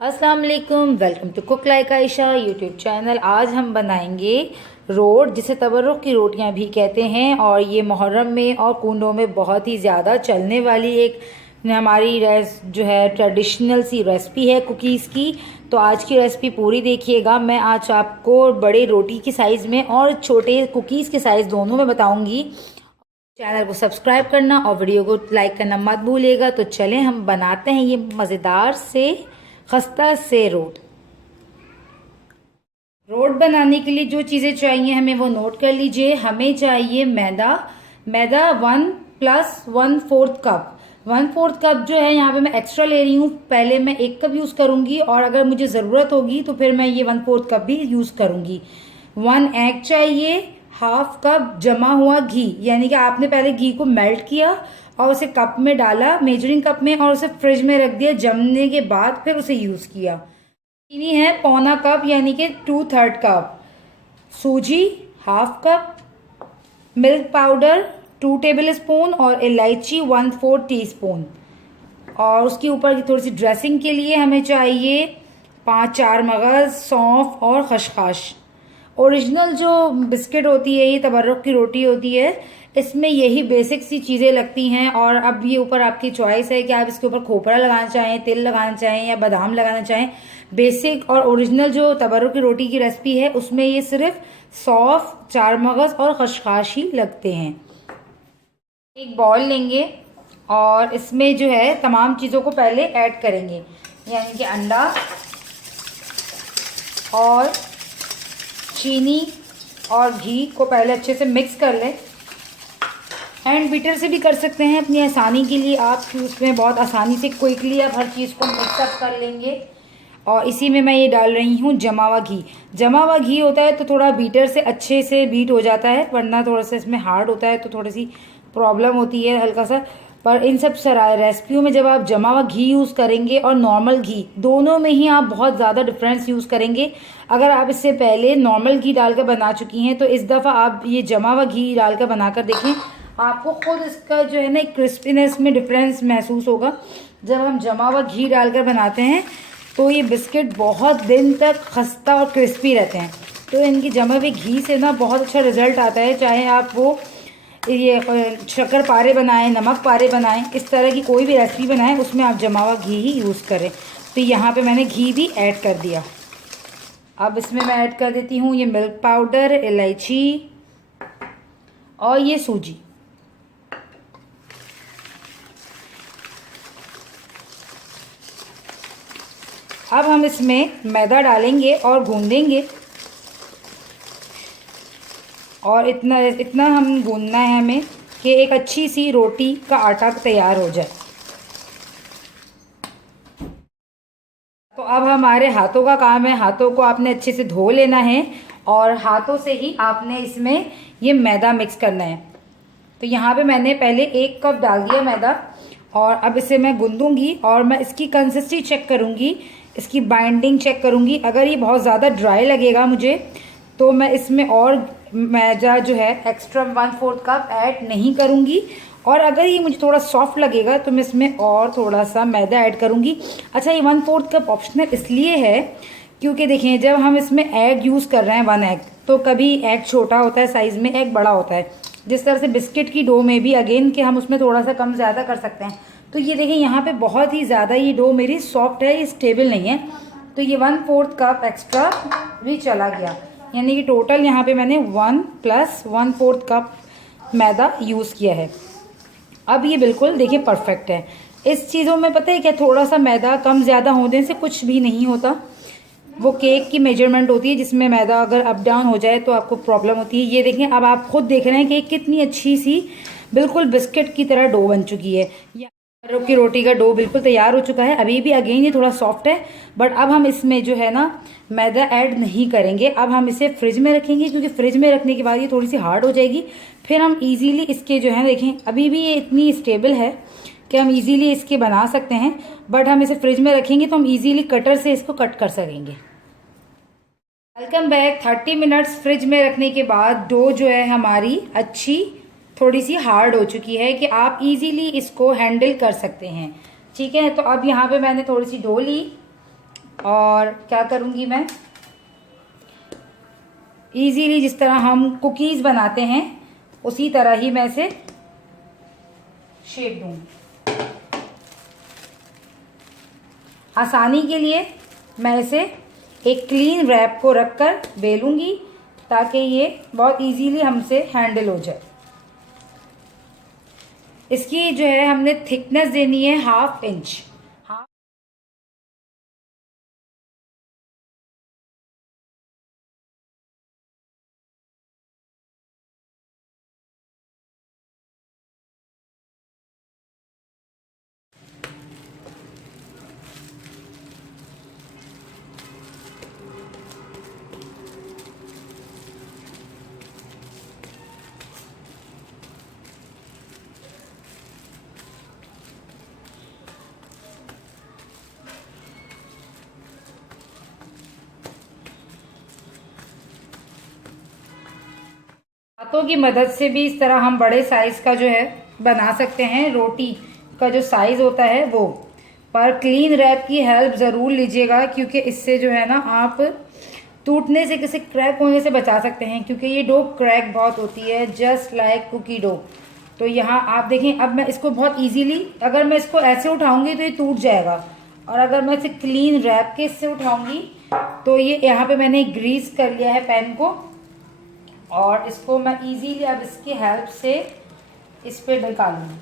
अस्सलाम वालेकुम, welcome to cook like Aisha YouTube channel. आज हम बनाएंगे रोट, जिसे तबर्रुक की रोटियां भी कहते हैं, और ये मुहर्रम में और कुंडों में बहुत ही ज़्यादा चलने वाली एक हमारी जो है ट्रेडिशनल सी रेसिपी है कुकीज़ की। तो आज की रेसिपी पूरी देखिएगा। मैं आज आपको बड़े रोटी की साइज़ में और छोटे कुकीज़ के साइज़ दोनों में बताऊँगी। चैनल को सब्सक्राइब करना और वीडियो को लाइक करना मत भूलिएगा। तो चलें हम बनाते हैं ये मज़ेदार से खस्ता से रोट। रोट बनाने के लिए जो चीज़ें चाहिए हमें वो नोट कर लीजिए। हमें चाहिए मैदा। मैदा 1+1/4 कप। 1/4 कप जो है यहाँ पे मैं एक्स्ट्रा ले रही हूँ। पहले मैं 1 कप यूज़ करूँगी और अगर मुझे ज़रूरत होगी तो फिर मैं ये 1/4 कप भी यूज़ करूँगी। 1 एग चाहिए। 1/2 कप जमा हुआ घी, यानी कि आपने पहले घी को मेल्ट किया और उसे कप में डाला, मेजरिंग कप में, और उसे फ्रिज में रख दिया। जमने के बाद फिर उसे यूज़ किया। चीनी है 1/4 कप, यानी कि 2/3 कप। सूजी 1/2 cup. Milk powder 2 table spoon और इलायची 1/4 टीस्पून। और उसके ऊपर की थोड़ी सी ड्रेसिंग के लिए हमें चाहिए 5-4 मगज़ सौंफ और खसखस। ओरिजिनल जो बिस्किट होती है, ये तबर्रुक की रोटी होती है, इसमें यही बेसिक सी चीज़ें लगती हैं। और अब ये ऊपर आपकी चॉइस है कि आप इसके ऊपर खोपरा लगाना चाहें, तिल लगाना चाहें या बादाम लगाना चाहें। बेसिक और ओरिजिनल जो तबर्रुक की रोटी की रेसिपी है उसमें ये सिर्फ सौंफ, 4 मगज़ और खसखस ही लगते हैं। एक बॉल लेंगे और इसमें जो है तमाम चीज़ों को पहले ऐड करेंगे, यानी कि अंडा और चीनी और घी को पहले अच्छे से मिक्स कर लें। हैंड बीटर से भी कर सकते हैं अपनी आसानी के लिए, आप उसमें बहुत आसानी से क्विकली आप हर चीज़ को मिक्सअप कर लेंगे। और इसी में मैं ये डाल रही हूँ जमा हुआ घी। जमा हुआ घी होता है तो थोड़ा बीटर से अच्छे से बीट हो जाता है, वरना थोड़ा सा इसमें हार्ड होता है तो थोड़ी सी प्रॉब्लम होती है हल्का सा। पर इन सब रेसिपियों में जब आप जमा हुआ घी यूज़ करेंगे और नॉर्मल घी, दोनों में ही आप बहुत ज़्यादा डिफरेंस यूज़ करेंगे। अगर आप इससे पहले नॉर्मल घी डालकर बना चुकी हैं तो इस दफ़ा आप ये जमा हुआ घी डालकर बनाकर देखें, आपको खुद इसका जो है ना क्रिस्पीनेस में डिफरेंस महसूस होगा। जब हम जमा हुआ घी डालकर बनाते हैं तो ये बिस्किट बहुत दिन तक खस्ता और क्रिस्पी रहते हैं। तो इनकी जमा हुए घी से ना बहुत अच्छा रिजल्ट आता है। चाहे आप वो ये शक्कर पारे बनाएं, नमक पारे बनाएं, इस तरह की कोई भी रेसिपी बनाएं, उसमें आप जमा हुआ घी ही यूज़ करें। तो यहाँ पे मैंने घी भी ऐड कर दिया। अब इसमें मैं ऐड कर देती हूँ ये मिल्क पाउडर, इलायची और ये सूजी। अब हम इसमें मैदा डालेंगे और गूंदेंगे, और इतना हम गूंदना है हमें कि एक अच्छी सी रोटी का आटा तैयार हो जाए। तो अब हमारे हाथों का काम है, हाथों को आपने अच्छे से धो लेना है और हाथों से ही आपने इसमें ये मैदा मिक्स करना है। तो यहाँ पे मैंने पहले 1 कप डाल दिया मैदा, और अब इसे मैं गूंदूंगी और मैं इसकी कंसिस्टेंसी चेक करूँगी, इसकी बाइंडिंग चेक करूँगी। अगर ये बहुत ज़्यादा ड्राई लगेगा मुझे तो मैं इसमें और मैदा जो है एक्स्ट्रा 1/4 कप ऐड नहीं करूँगी, और अगर ये मुझे थोड़ा सॉफ्ट लगेगा तो मैं इसमें और थोड़ा सा मैदा ऐड करूँगी। अच्छा, ये 1/4 कप ऑप्शनल इसलिए है क्योंकि देखें, जब हम इसमें एग यूज़ कर रहे हैं 1 एग, तो कभी एग छोटा होता है साइज़ में, एग बड़ा होता है। जिस तरह से बिस्किट की डो में भी अगेन कि हम उसमें थोड़ा सा कम ज़्यादा कर सकते हैं। तो ये देखें, यहाँ पे बहुत ही ज़्यादा ये डो मेरी सॉफ्ट है, ये स्टेबल नहीं है, तो ये 1/4 कप एक्स्ट्रा भी चला गया, यानी कि टोटल यहाँ पे मैंने 1 + 1/4 कप मैदा यूज़ किया है। अब ये बिल्कुल देखिए परफेक्ट है। इस चीज़ों में पता है क्या, थोड़ा सा मैदा कम ज़्यादा होने से कुछ भी नहीं होता। वो केक की मेजरमेंट होती है जिसमें मैदा अगर अप डाउन हो जाए तो आपको प्रॉब्लम होती है। ये देखें, अब आप खुद देख रहे हैं कि कितनी अच्छी सी बिल्कुल बिस्किट की तरह डो बन चुकी है। तबर्रुक की रोटी का डो बिल्कुल तैयार हो चुका है। अभी भी अगेन ये थोड़ा सॉफ्ट है, बट अब हम इसमें जो है ना मैदा ऐड नहीं करेंगे। अब हम इसे फ्रिज में रखेंगे, क्योंकि फ्रिज में रखने के बाद ये थोड़ी सी हार्ड हो जाएगी। फिर हम इजीली इसके जो है, देखें अभी भी ये इतनी स्टेबल है कि हम इजीली इसके बना सकते हैं, बट हम इसे फ्रिज में रखेंगे तो हम इजीली कटर से इसको कट कर सकेंगे। Welcome back. 30 मिनट्स फ्रिज में रखने के बाद डो जो है हमारी अच्छी थोड़ी सी हार्ड हो चुकी है कि आप इजीली इसको हैंडल कर सकते हैं। ठीक है, तो अब यहाँ पे मैंने थोड़ी सी डो ली और क्या करूँगी मैं, इजीली जिस तरह हम कुकीज़ बनाते हैं उसी तरह ही मैं इसे शेप दूँगी। आसानी के लिए मैं इसे एक क्लीन रैप को रखकर बेलूँगी ताकि ये बहुत इजीली हमसे हैंडल हो जाए। इसकी जो है हमने थिकनेस देनी है 1/2 इंच। हाथों की मदद से भी इस तरह हम बड़े साइज़ का जो है बना सकते हैं, रोटी का जो साइज़ होता है वो। पर क्लीन रैप की हेल्प ज़रूर लीजिएगा क्योंकि इससे जो है ना आप टूटने से, किसी क्रैक होने से बचा सकते हैं, क्योंकि ये डो क्रैक बहुत होती है, जस्ट लाइक कुकी डो। तो यहाँ आप देखें, अब मैं इसको बहुत इजीली, अगर मैं इसको ऐसे उठाऊंगी तो ये टूट जाएगा, और अगर मैं इसे क्लीन रैप के इससे उठाऊंगी तो ये यहाँ पे मैंने ग्रीस कर लिया है पैन को, और इसको मैं इजीली अब इसकी हेल्प से इस पे निकालूंगी।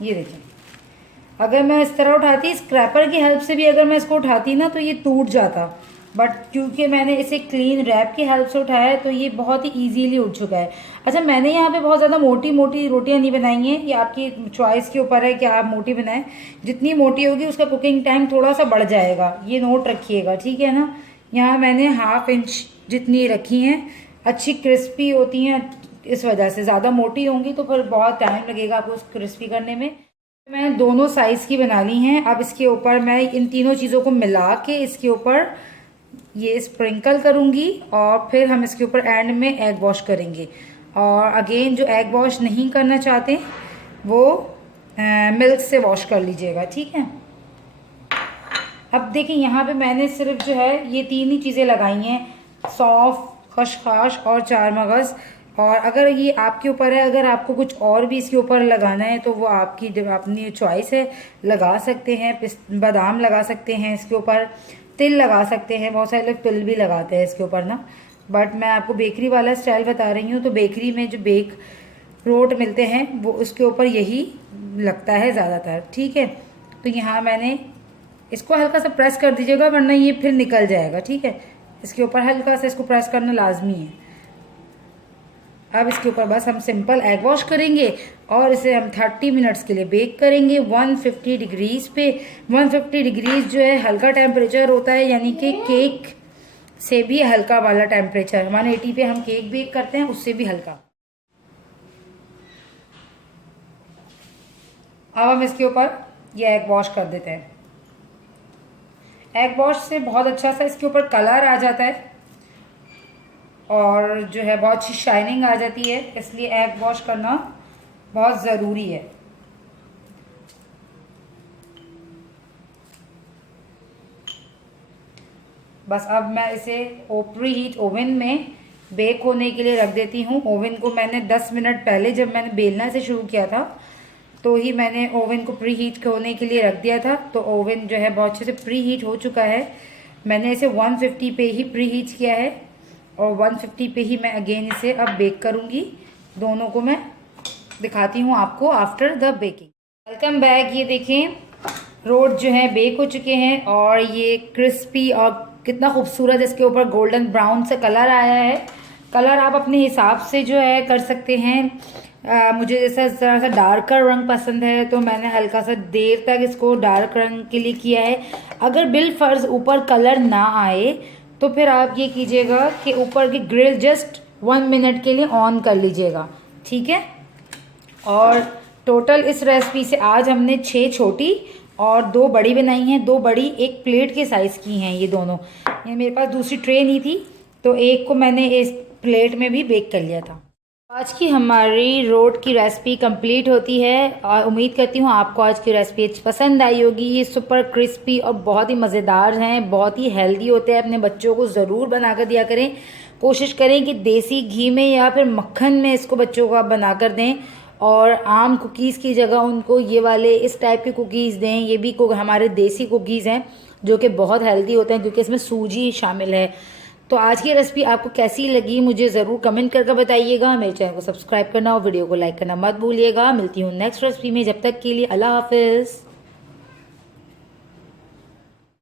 ये देखिए, अगर मैं इस तरह उठाती, स्क्रैपर की हेल्प से भी अगर मैं इसको उठाती ना तो ये टूट जाता, बट क्योंकि मैंने इसे क्लीन रैप की हेल्प से उठाया है तो ये बहुत ही इजीली उठ चुका है। अच्छा, मैंने यहाँ पे बहुत ज़्यादा मोटी मोटी रोटियाँ नहीं बनाई हैं, ये आपकी चॉइस के ऊपर है कि आप मोटी बनाएं। जितनी मोटी होगी उसका कुकिंग टाइम थोड़ा सा बढ़ जाएगा, ये नोट रखिएगा, ठीक है ना। यहाँ मैंने 1/2 इंच जितनी रखी हैं, अच्छी क्रिस्पी होती हैं इस वजह से। ज़्यादा मोटी होंगी तो फिर बहुत टाइम लगेगा आपको क्रिस्पी करने में। मैंने दोनों साइज़ की बना ली हैं। अब इसके ऊपर मैं इन तीनों चीज़ों को मिला के इसके ऊपर ये स्प्रिंकल करूँगी, और फिर हम इसके ऊपर एंड में एग वॉश करेंगे। और अगेन, जो एग वॉश नहीं करना चाहते वो मिल्क से वॉश कर लीजिएगा, ठीक है। अब देखिए, यहाँ पे मैंने सिर्फ जो है ये 3 ही चीज़ें लगाई हैं, सौंफ, खसखस और चार मगज़। और अगर ये आपके ऊपर है, अगर आपको कुछ और भी इसके ऊपर लगाना है तो वो आपकी जब अपनी चॉइस है, लगा सकते हैं। बादाम लगा सकते हैं इसके ऊपर, तिल लगा सकते हैं, बहुत सारे लोग तिल भी लगाते हैं इसके ऊपर ना, बट मैं आपको बेकरी वाला स्टाइल बता रही हूँ। तो बेकरी में जो बेक रोट मिलते हैं वो उसके ऊपर यही लगता है ज़्यादातर, ठीक है। तो यहाँ मैंने इसको हल्का सा प्रेस कर दीजिएगा वरना ये फिर निकल जाएगा, ठीक है। इसके ऊपर हल्का सा इसको प्रेस करना लाजमी है। अब इसके ऊपर बस हम सिंपल एग वॉश करेंगे और इसे हम 30 मिनट्स के लिए बेक करेंगे 150 डिग्रीज पे। 150 डिग्रीज जो है हल्का टेम्परेचर होता है, यानी कि केक से भी हल्का वाला टेम्परेचर। 180 पे हम केक बेक करते हैं, उससे भी हल्का। अब हम इसके ऊपर ये एग वॉश कर देते हैं। एग वॉश से बहुत अच्छा सा इसके ऊपर कलर आ जाता है और जो है बहुत अच्छी शाइनिंग आ जाती है, इसलिए एग वॉश करना बहुत ज़रूरी है। बस अब मैं इसे प्री हीट ओवन में बेक होने के लिए रख देती हूँ। ओवन को मैंने 10 मिनट पहले, जब मैंने बेलना से शुरू किया था तो ही मैंने ओवन को प्री हीट होने के लिए रख दिया था। तो ओवन जो है बहुत अच्छे से प्री हीट हो चुका है। मैंने इसे 150 पे ही प्री हीट किया है और 150 पे ही मैं अगेन इसे अब बेक करूँगी। दोनों को मैं दिखाती हूँ आपको after the baking. Welcome back. ये देखें, रोट जो है बेक हो चुके हैं और ये क्रिस्पी और कितना खूबसूरत इसके ऊपर गोल्डन ब्राउन से कलर आया है। कलर आप अपने हिसाब से जो है कर सकते हैं। मुझे जैसा थोड़ा सा डार्कर रंग पसंद है तो मैंने हल्का सा देर तक इसको डार्क रंग के लिए किया है। अगर बिल फर्ज ऊपर कलर ना आए तो फिर आप ये कीजिएगा कि ऊपर की ग्रिल जस्ट 1 मिनट के लिए ऑन कर लीजिएगा, ठीक है। और टोटल इस रेसिपी से आज हमने 6 छोटी और 2 बड़ी बनाई हैं। 2 बड़ी एक प्लेट के साइज़ की हैं ये दोनों। ये मेरे पास दूसरी ट्रे नहीं थी तो एक को मैंने इस प्लेट में भी बेक कर लिया था। आज की हमारी रोट की रेसिपी कंप्लीट होती है और उम्मीद करती हूँ आपको आज की रेसिपी पसंद आई होगी। ये सुपर क्रिस्पी और बहुत ही मज़ेदार हैं, बहुत ही हेल्दी होते हैं। अपने बच्चों को ज़रूर बनाकर दिया करें। कोशिश करें कि देसी घी में या फिर मक्खन में इसको बच्चों को आप बनाकर दें और आम कुकीज़ की जगह उनको ये वाले इस टाइप के कुकीज़ दें। ये भी हमारे देसी कुकीज़ हैं जो कि बहुत हेल्दी होते हैं क्योंकि इसमें सूजी शामिल है। तो आज की रेसिपी आपको कैसी लगी मुझे ज़रूर कमेंट करके बताइएगा। मेरे चैनल को सब्सक्राइब करना और वीडियो को लाइक करना मत भूलिएगा। मिलती हूँ नेक्स्ट रेसिपी में, जब तक के लिए अल्लाह हाफिज़।